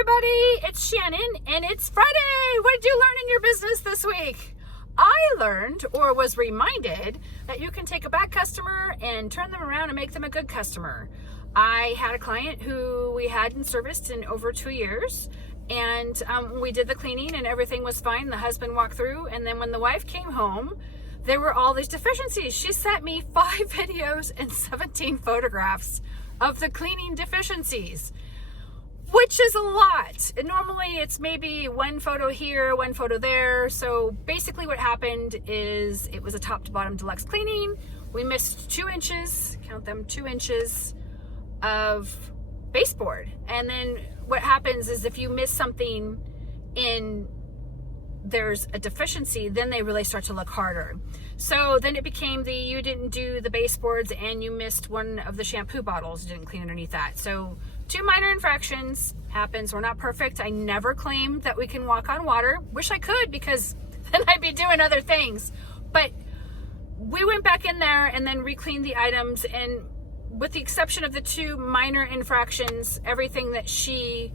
everybody, it's Shannon and it's Friday. What did you learn in your business this week? I learned or was reminded that you can take a bad customer and turn them around and make them a good customer. I had a client who we hadn't serviced in over 2 years, and we did the cleaning and everything was fine. The husband walked through, and then when the wife came home, there were all these deficiencies. She sent me 5 videos and 17 photographs of the cleaning deficiencies, which is a lot. And normally it's maybe one photo here, one photo there. So basically what happened is it was a top to bottom deluxe cleaning. We missed 2 inches, count them, 2 inches of baseboard. And then what happens is if you miss something in there's a deficiency, then they really start to look harder. So then it became you didn't do the baseboards and you missed one of the shampoo bottles, didn't clean underneath that. So 2 minor infractions happens. We're not perfect. I never claimed that we can walk on water. Wish I could, because then I'd be doing other things. But we went back in there and then re-cleaned the items, and with the exception of the 2 minor infractions, everything that she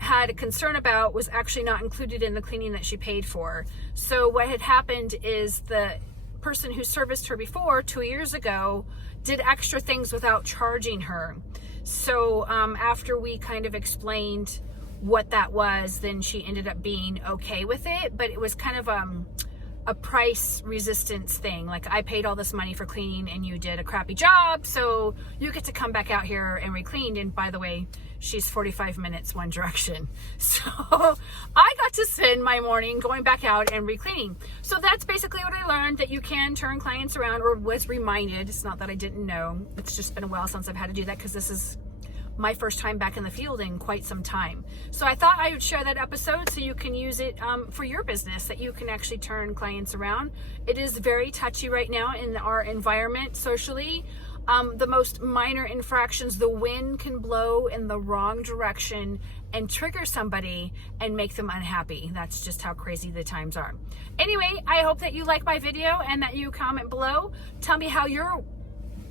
had a concern about was actually not included in the cleaning that she paid for. So what had happened is the person who serviced her before 2 years ago did extra things without charging her. So after we kind of explained what that was, then she ended up being okay with it. But it was kind of a price resistance thing. Like, I paid all this money for cleaning and you did a crappy job, so you get to come back out here and re-cleaned. And by the way, she's 45 minutes one direction. So I got to spend my morning going back out and re-cleaning. So that's basically what I learned, that you can turn clients around, or was reminded. It's not that I didn't know. It's just been a while since I've had to do that, because this is my first time back in the field in quite some time. So I thought I would share that episode so you can use it for your business, that you can actually turn clients around. It is very touchy right now in our environment socially. The most minor infractions, the wind can blow in the wrong direction and trigger somebody and make them unhappy. That's just how crazy the times are. Anyway, I hope that you like my video and that you comment below. Tell me how your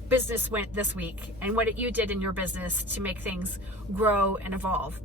business went this week and what you did in your business to make things grow and evolve.